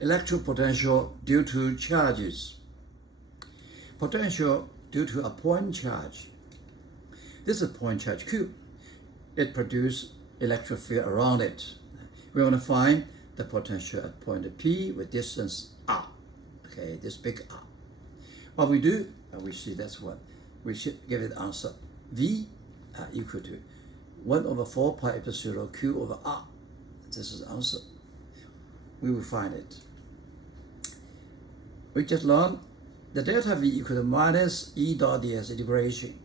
electric potential due to charges. Potential due to a point charge. This is a point charge Q. It produces electric field around it. We want to find the potential at point P with distance R. Okay, this big R. What we do, we see that's what we should give it answer. V equal to 1 over 4 pi epsilon 0 Q over R. This is the answer. We will find it. We just learned the delta V equal to minus E dot ds integration.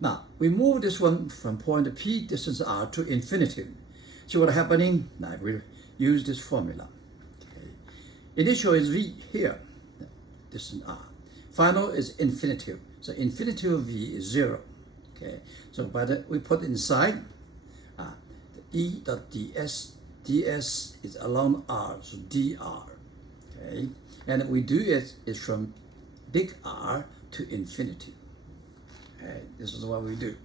Now, we move this one from point P, distance R, to infinity. See what's happening? Now, we use this formula. Okay. Initial is V here, distance R. Final is infinity. So infinity of V is 0. Okay. So we put inside the E dot ds. ds is along R, so dr. Okay. And we do it is from big R to infinity. Okay. This is what we do.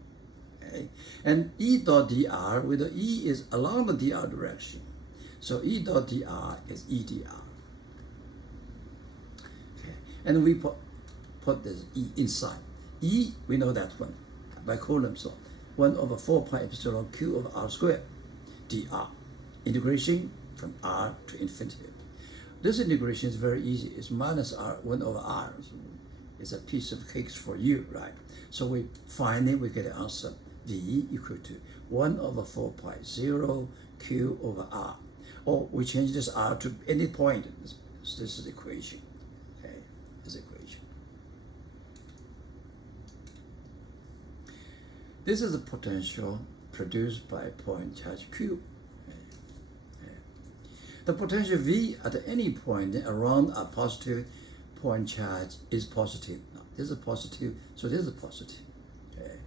Okay. And E dot dr, with the E is along the dr direction. So E dot dr is EdR. Okay. And we put this E inside. E, we know that one by Coulomb. So 1 over 4 pi epsilon Q over R squared dr. Integration from R to infinity. This integration is very easy. It's minus R, 1 over R. So it's a piece of cake for you, right? So we finally we get the answer. V equal to 1 over 4 pi 0 Q over R. Or we change this R to any point. This is the equation. Okay, this equation. This is the potential produced by point charge Q. The potential V at any point around a positive point charge is positive. Now, this is positive, so this is positive. Okay.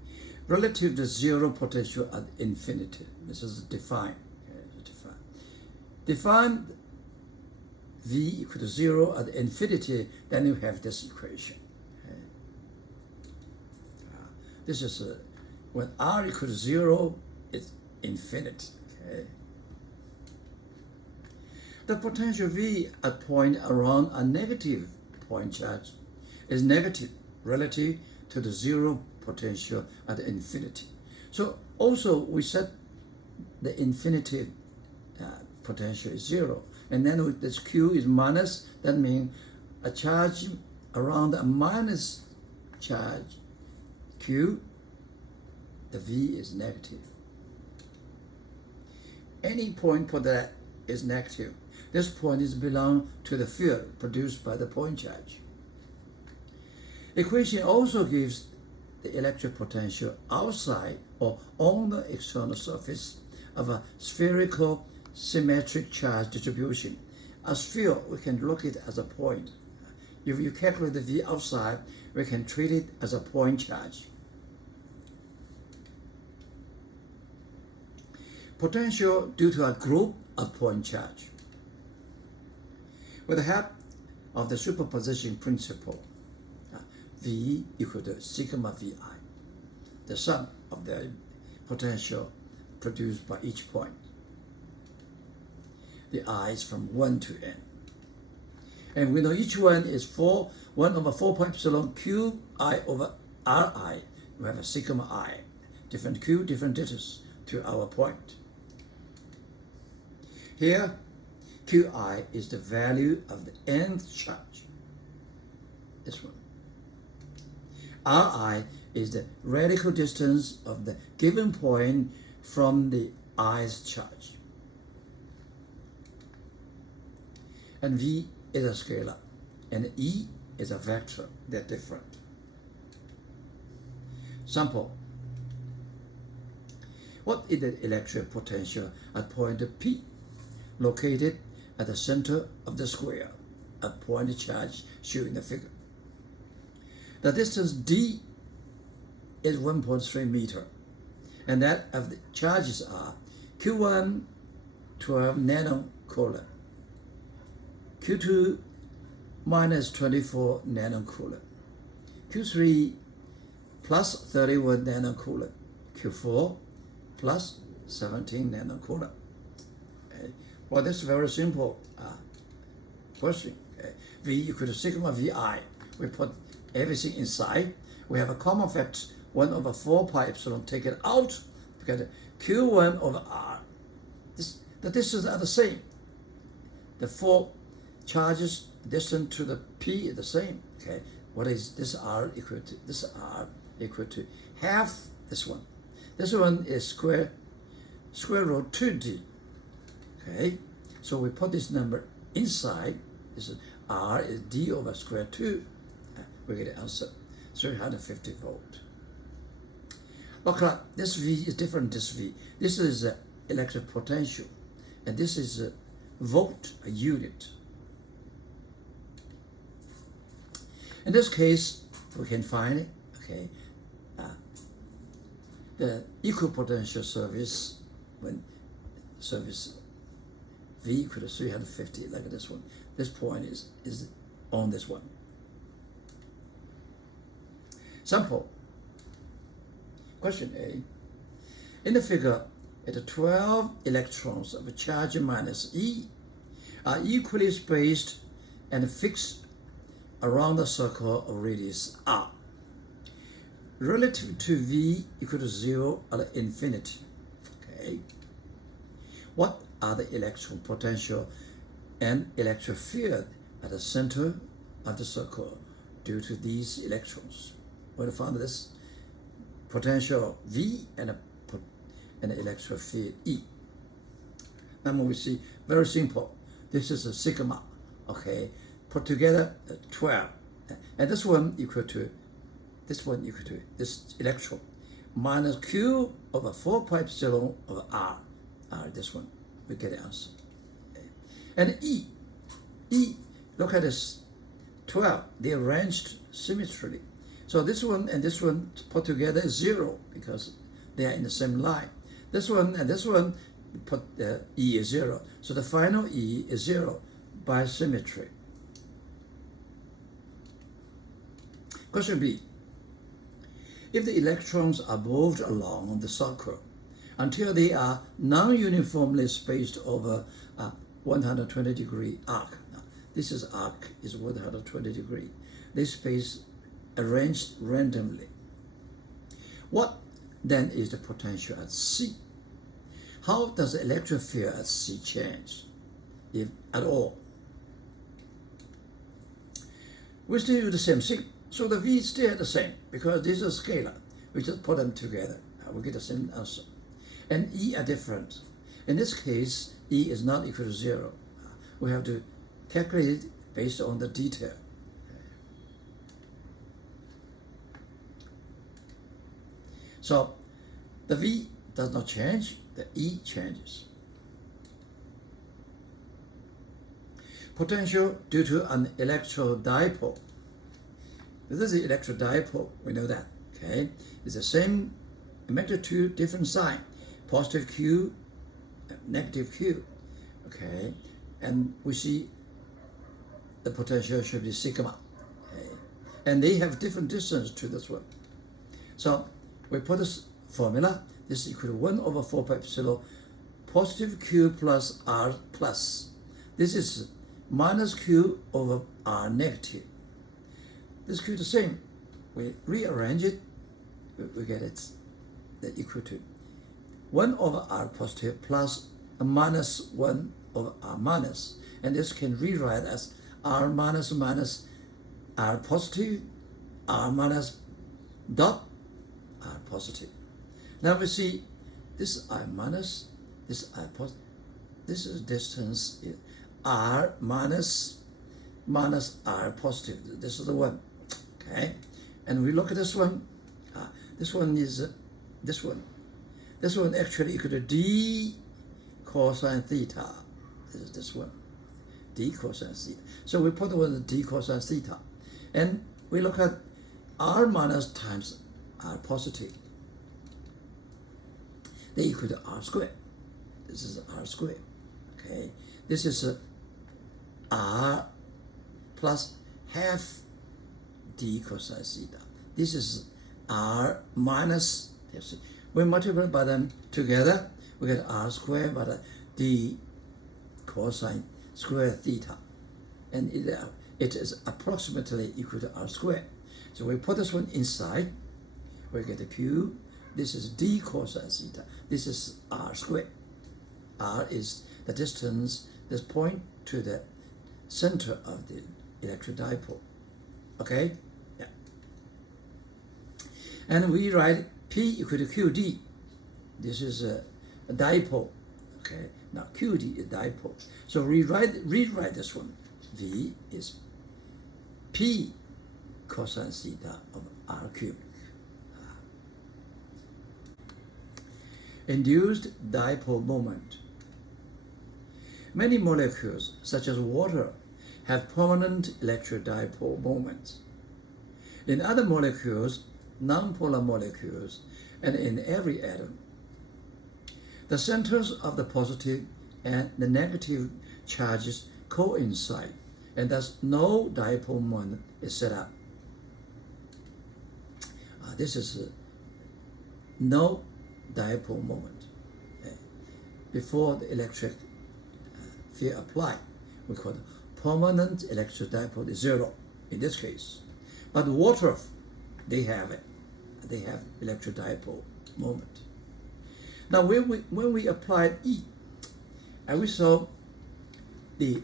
Relative to zero potential at infinity. This is defined. Okay, define V equal to 0 at infinity, then you have this equation. Okay. This is when R equal to 0, it's infinite. Okay. The potential V at point around a negative point charge is negative relative to the zero potential at infinity. So also we set the infinity potential is 0. And then with this Q is minus, that means a charge around a minus charge Q, the V is negative. Any point for that is negative. This point is belong to the field produced by the point charge. Equation also gives the electric potential outside or on the external surface of a spherical symmetric charge distribution. A sphere, we can look at it as a point. If you calculate the V outside, we can treat it as a point charge. Potential due to a group of point charge. With the help of the superposition principle, V equal to sigma Vi, the sum of the potential produced by each point. The I is from 1 to n. And we know each one is 1 over 4 pi epsilon Q I over Ri. We have a sigma I, different Q, different distance to our point. Here, Qi is the value of the nth charge. This one. Ri is the radical distance of the given point from the i's charge. And V is a scalar, and E is a vector. They're different. Sample. What is the electric potential at point P, located at the center of the square, a point charge shown in the figure? The distance D is 1.3 meter, and that of the charges are Q1 12 nanocoulomb, Q2 minus 24 nanocoulomb, Q3 plus 31 nanocoulomb, Q4 plus 17 nanocoulomb. Okay. Well, this is very simple question. Okay. V equal to sigma Vi. We put everything inside. We have a common factor 1 over 4 pi epsilon. Take it out. We get Q1 over R. The distances are the same. The 4 charges distance to the P is the same. Okay. What is this R equal to? This R equal to half this one. This one is square root 2D. Okay. So we put this number inside. This is R is D over square 2. We get the answer 350 volt. Look at this V is different this V. This is electric potential, and this is a volt, a unit. In this case, we can find it. Okay, the equipotential service when service V equal to 350, like this one. This point is on this one. Sample. Question A. In the figure, the 12 electrons of charge minus E are equally spaced and fixed around the circle of radius R, relative to V equal to 0 or infinity. Okay. What are the electron potential and electric field at the center of the circle due to these electrons? We found this potential V and an electric field E. Now we see very simple. This is a sigma. Okay, put together 12, and this one equal to this electron minus Q over 4 pi epsilon over R. This one we get the answer. Okay. And E, look at this 12. They arranged symmetrically. So this one and this one put together is 0 because they are in the same line. This one and this one put E is 0. So the final E is 0 by symmetry. Question B. If the electrons are moved along the circle until they are non-uniformly spaced over a 120-degree arc. Now, this arc is 120 degree. This space arranged randomly. What then is the potential at C? How does the electric field at C change, if at all? We still do the same thing. So the V is still the same because this is a scalar. We just put them together. We get the same answer. And E are different. In this case, E is not equal to 0. We have to calculate it based on the detail. So the V does not change, the E changes. Potential due to an electrodipole. This is the electrodipole, we know that. Okay, it's the same magnitude, different sign. Positive Q, negative Q. Okay, and we see the potential should be sigma. Okay, and they have different distance to this one. So we put this formula. This is equal to 1 over 4 pi epsilon positive Q plus R plus. This is minus Q over R negative. This Q the same. We rearrange it. We get it equal to 1 over R positive plus a minus 1 over R minus. And this can rewrite as R minus minus R positive, R minus dot R positive. Now we see this I minus, this I positive. This is distance R minus R positive. This is the one. Okay, and we look at this one. This one is this one. This one actually equal to D cosine theta. This is this one, D cosine theta. So we put the one D cosine theta, and we look at R minus times R positive. They equal to R squared. This is R squared. Okay, this is R plus half D cosine theta. This is R minus, we multiply by them together, we get R squared by the D cosine square theta, and it is approximately equal to r squared. So we put this one inside, we get the Q. This is d cosine theta. This is r squared. R is the distance, this point to the center of the electric dipole. Okay? Yeah. And we write P equal to QD. This is a dipole. Okay? Now QD is dipole. So rewrite this one. V is P cosine theta of R cubed. Induced dipole moment. Many molecules, such as water, have permanent electric dipole moments. In other molecules, nonpolar molecules, and in every atom, the centers of the positive and the negative charges coincide, and thus no dipole moment is set up. This is no dipole moment. Before the electric field applied, we call it permanent electric dipole is zero in this case. But water, they have it. They have electric dipole moment. Now when we applied E, and we saw the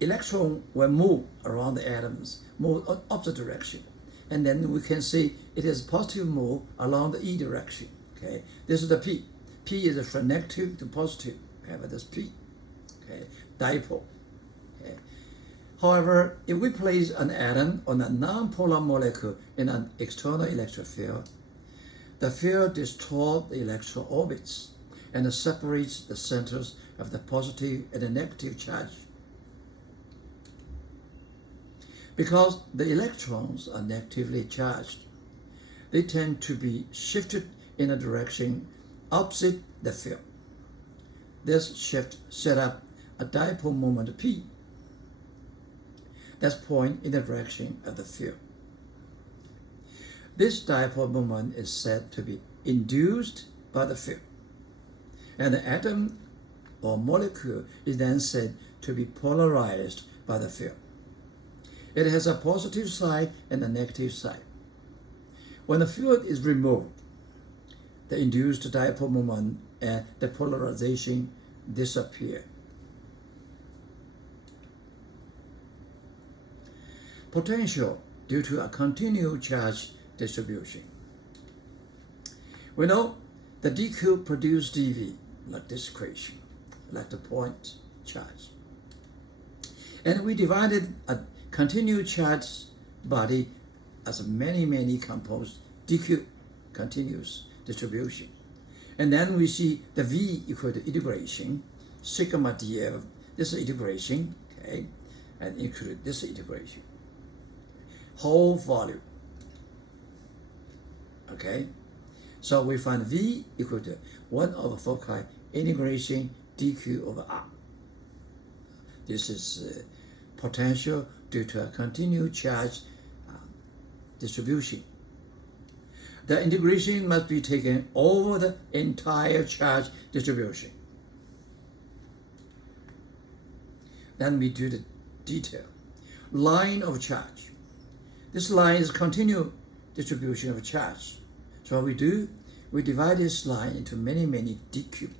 electron will move around the atoms, move in opposite direction. And then we can see it is positive move along the E direction. Okay, this is the P. P is from negative to positive. We have this P. Okay, dipole. Okay. However, if we place an atom on a nonpolar molecule in an external electric field, the field distorts the electron orbits and separates the centers of the positive and the negative charge. Because the electrons are negatively charged, they tend to be shifted in a direction opposite the field. This shift set up a dipole moment P that's point in the direction of the field. This dipole moment is said to be induced by the field, and the atom or molecule is then said to be polarized by the field. It has a positive side and a negative side. When the field is removed, the induced dipole moment and the polarization disappear. Potential due to a continued charge distribution. We know the dq produces dV, like this equation, like the point charge. And we divided a continued charge body as many composed dq, continuous distribution. And then we see the V equal to integration, sigma df, this is integration, okay, and include this integration. Whole volume. Okay? So we find V equal to 1 over 4 pi integration dq over R. This is potential due to a continued charge distribution. The integration must be taken over the entire charge distribution. Then we do the detail. Line of charge. This line is continued distribution of charge. So what we do, we divide this line into many dq.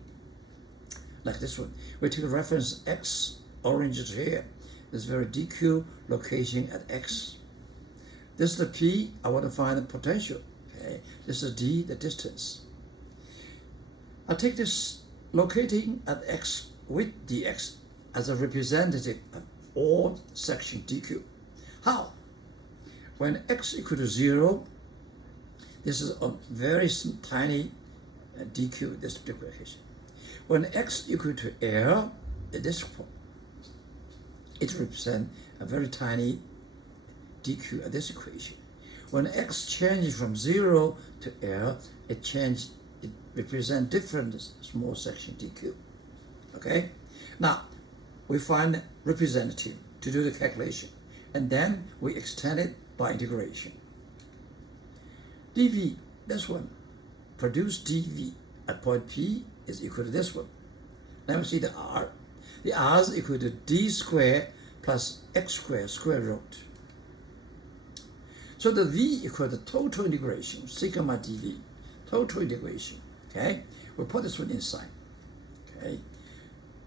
Like this one. We take a reference x, orange is here. This very dq location at x. This is the P, I want to find the potential. Okay. This is D, the distance. I take this locating at x with dx as a representative of all section dq. How? When x equal to 0, this is a very tiny dq, this equation. When x equal to L, this it represents a very tiny dq at this equation. When x changes from 0 to L, it represents different small section dq. Okay? Now, we find representative to do the calculation, and then we extend it by integration. dV, this one, produce dV at point P is equal to this one. Now we see the R. The R is equal to d squared plus x squared square root. So the V equal to total integration, sigma dV, total integration, okay? We'll put this one inside, okay?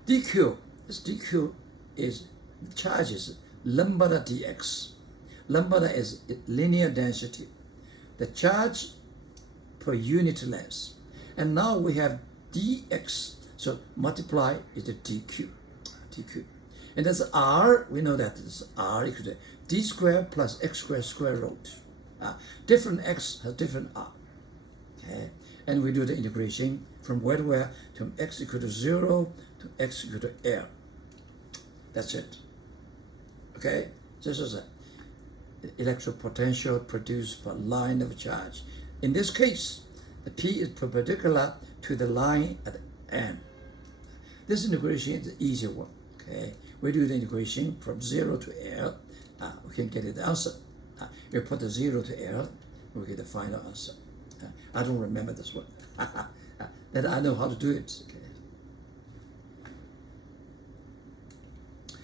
dq, this dq is charges lambda dx. Lambda is linear density, the charge per unit length. And now we have dx, so multiply is the dq. And that's R, we know that it's R equal to d squared plus x squared square root. Different x has different R. Okay? And we do the integration from where to where, from x equal to 0 to x equal to L. That's it. Okay? This is the electric potential produced by line of charge. In this case, the P is perpendicular to the line at the end. This integration is the easier one. Okay? We do the integration from 0 to L. We can get the answer. We put the 0 to L, we get the final answer. I don't remember this one. Then I know how to do it. Okay.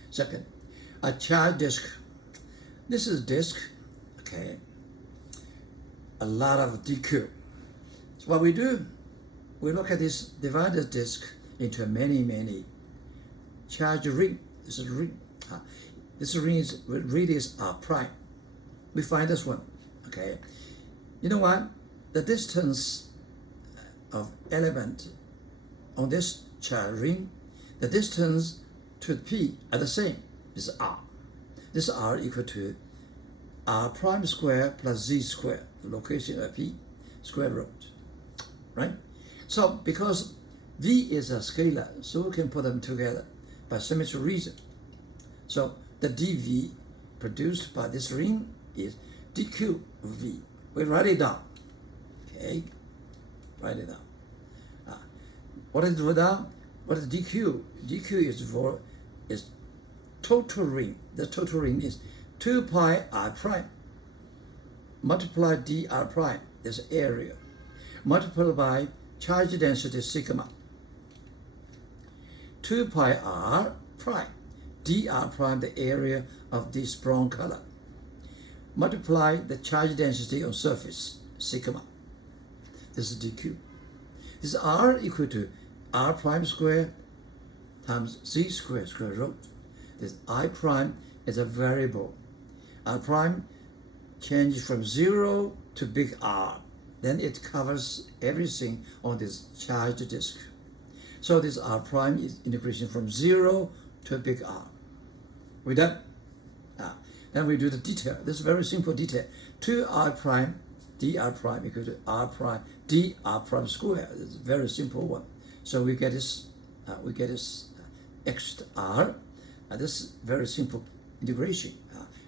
Second, a charge disk. This is disk, okay. A lot of dq. So what we do, we look at this, divide this disk into many charge ring. This is ring. This ring is radius r prime. We find this one, okay. You know what? The distance of element on this charge ring, the distance to P are the same. This is r. This r equal to r prime square plus z square, the location of P, square root, right? So because V is a scalar, so we can put them together by symmetry reason. So the dV produced by this ring is dq of V. We write it down, okay? Write it down. What is it down? What is dq? dq is total ring. The total ring is 2 pi r prime multiply dr prime, this area, multiplied by charge density sigma. 2 pi r prime, dr prime, the area of this brown color, multiply the charge density on surface, sigma. This is dq. This is r equal to r prime square times z square square root. This I prime is a variable. R prime changes from 0 to big R. Then it covers everything on this charged disk. So this R prime is integration from 0 to big R. We done? Then we do the detail. This is very simple detail. 2R prime, dr prime equal to R prime, dr prime square. It's a very simple one. So we get this x to R. This is very simple integration.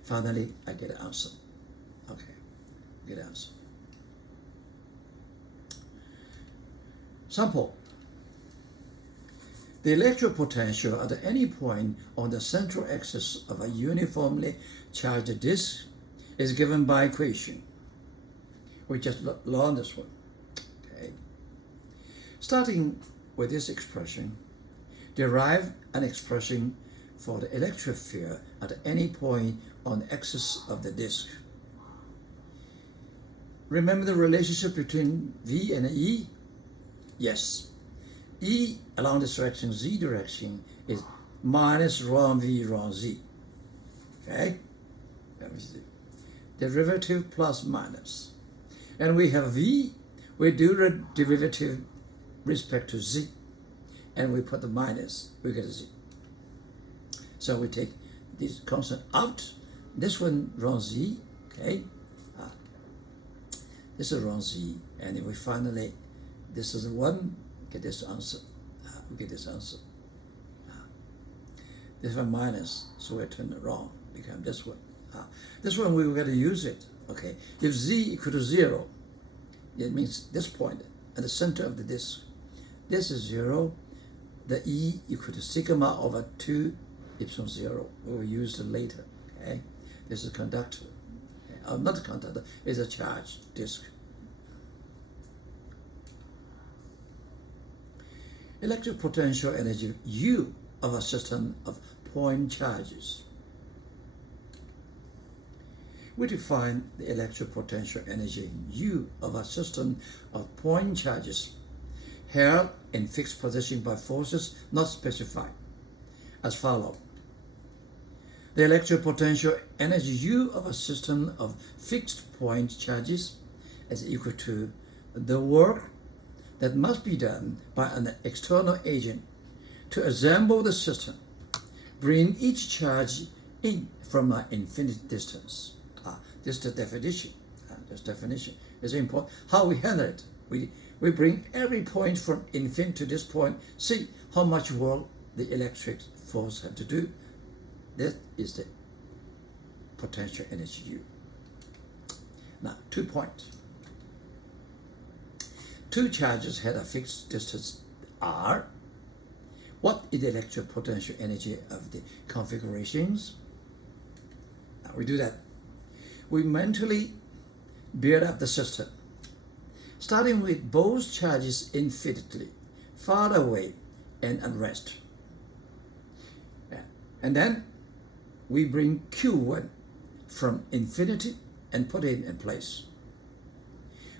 Finally, I get an answer. Okay, get an answer. Sample. The electric potential at any point on the central axis of a uniformly charged disk is given by equation. We just learned this one. Okay. Starting with this expression, derive an expression for the electric field at any point on the axis of the disk. Remember the relationship between V and E? Yes. E along this direction, Z direction, is minus rho V rho Z. Okay? Let me see. Derivative plus minus. And we have V, we do the derivative respect to Z. And we put the minus, we get a Z. So we take this constant out. This one rho Z, okay? This is rho Z. And then we finally, this is 1, get this answer. We get this answer. This one minus, so we turn it wrong, become this one. This one we're going to use it. Okay, if Z equal to 0, it means this point at the center of the disk. This is 0. The E equal to sigma over 2 epsilon 0. We will use it later. Okay, this is conductor. Okay. Not a conductor, it's a charge disk. Electric potential energy U of a system of point charges. We define the electric potential energy U of a system of point charges held in fixed position by forces not specified as follows. The electric potential energy U of a system of fixed point charges is equal to the work that must be done by an external agent to assemble the system, bring each charge in from an infinite distance. This is the definition. This definition is important. How we handle it. We bring every point from infinite to this point, see how much work the electric force have to do. That is the potential energy U. Now, 2 points. Two charges had a fixed distance R. What is the electric potential energy of the configurations? Now we do that. We mentally build up the system, starting with both charges infinitely, far away and at rest. And then we bring Q1 from infinity and put it in place.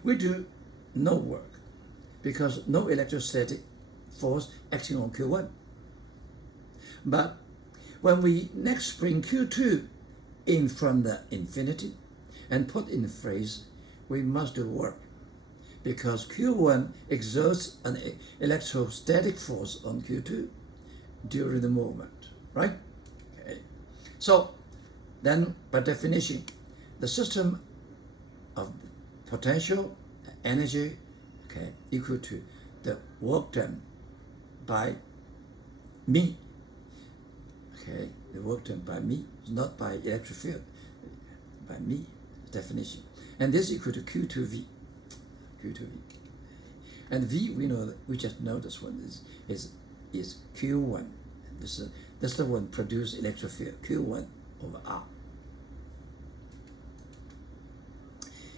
We do no work because no electrostatic force acting on Q1. But when we next bring Q2 in from the infinity and put in phrase, we must do work because Q1 exerts an electrostatic force on Q2 during the movement, right? Okay. So then, by definition, the system of potential energy, equal to the work done by me. The work done by me, not by electric field, by me, definition. And this is equal to Q2V. Q2V. And V, we just know this one is Q1. This the one produce electric field, Q1 over R.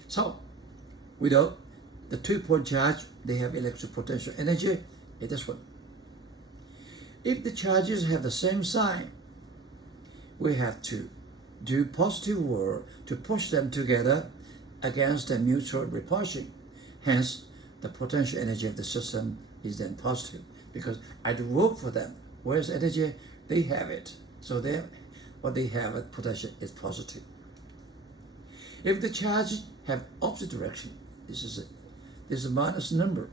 So, we know the 2-point charge, they have electric potential energy, is this one. If the charges have the same sign, we have to do positive work to push them together against a mutual repulsion. Hence, the potential energy of the system is then positive because I do work for them. Whereas energy, they have it. So what they have at potential is positive. If the charges have opposite direction, this is a minus number,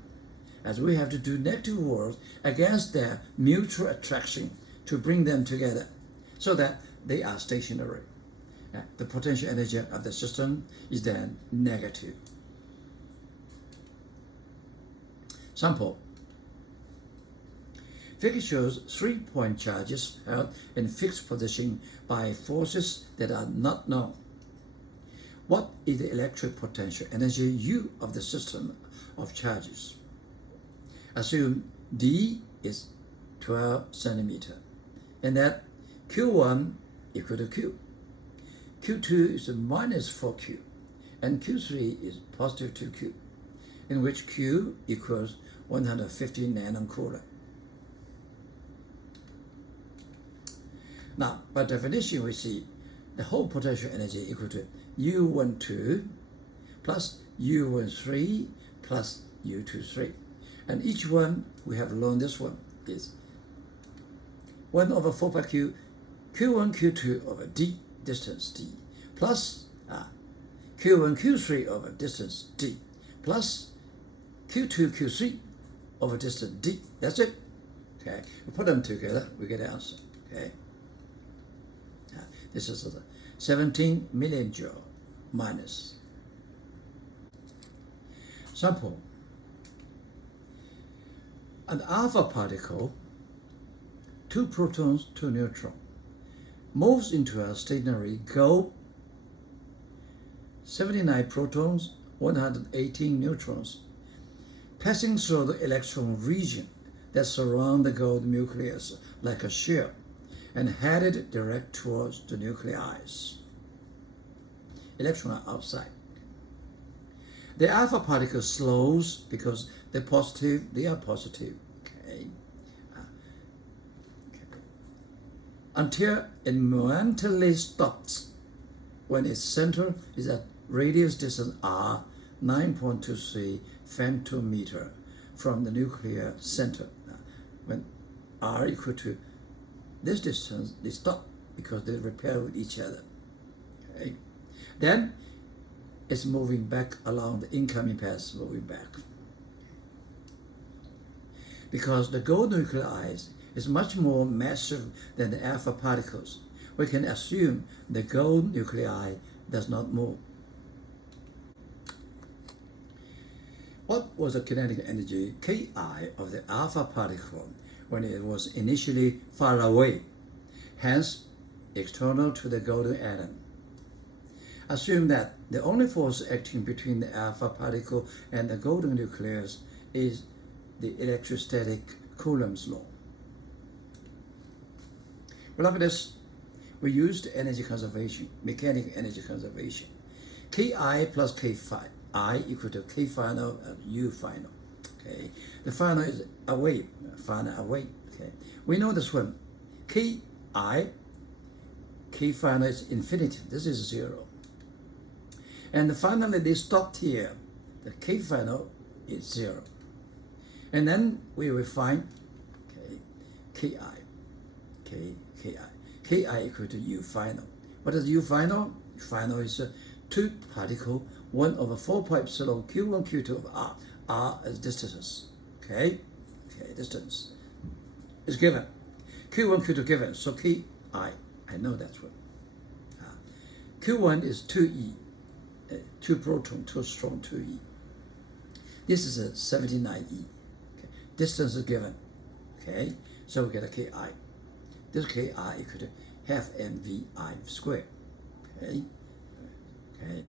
as we have to do negative work against their mutual attraction to bring them together so that they are stationary. The potential energy of the system is then negative. Sample. Figure shows 3-point charges held in fixed position by forces that are not known. What is the electric potential energy U of the system of charges? Assume D is 12 centimeter, and that Q1 equal to Q. Q2 is minus 4Q, and Q3 is positive 2Q, in which Q equals 150 nanocoulomb. Now, by definition, we see the whole potential energy equal to U12 plus U13 plus U23. And each one, we have learned this one, is 1 over 4 pi Q, Q1, Q2 over D, distance D, plus Q1, Q3 over distance D, plus Q2, Q3 over distance D. That's it. Okay, we put them together, we get the answer. Okay, this is 17 million joule minus. Sample. An alpha particle, 2 protons, 2 neutrons, moves into a stationary globe, 79 protons, 118 neutrons, passing through the electron region that surround the gold nucleus like a shell and headed direct towards the nuclei. Electrons are outside. The alpha particle slows because they are positive. Okay. until it momentarily stops when its center is at radius distance r 9.23 femtometer from the nuclear center. When r equal to this distance, they stop because they repel with each other. Okay? Then it's moving back along the incoming path, moving back. Because the gold nuclei is much more massive than the alpha particles, we can assume the gold nuclei does not move. What was the kinetic energy Ki of the alpha particle when it was initially far away, hence external to the golden atom? Assume that the only force acting between the alpha particle and the golden nucleus is the electrostatic Coulomb's law. Well, after this, we used energy conservation, mechanical energy conservation. Ki plus K phi, I equal to K final and U final. Okay, the final is away, final away. Okay, we know this one. Ki, K final is infinity. This is 0. And finally, they stopped here. The K final is 0. And then we will find Ki, Ki equal to U final. What is U final? Final is two particle, 1 over 4 pi epsilon Q1, Q2 of R. R is distances. Okay, distance is given. Q1, Q2 given. So Ki, I know that's one. Q1 is 2E, 2 proton, 2 strong, 2E. This is a 79E. Okay. Distance is given. Okay, so we get a Ki. This Ki equal to half mvi squared. Okay.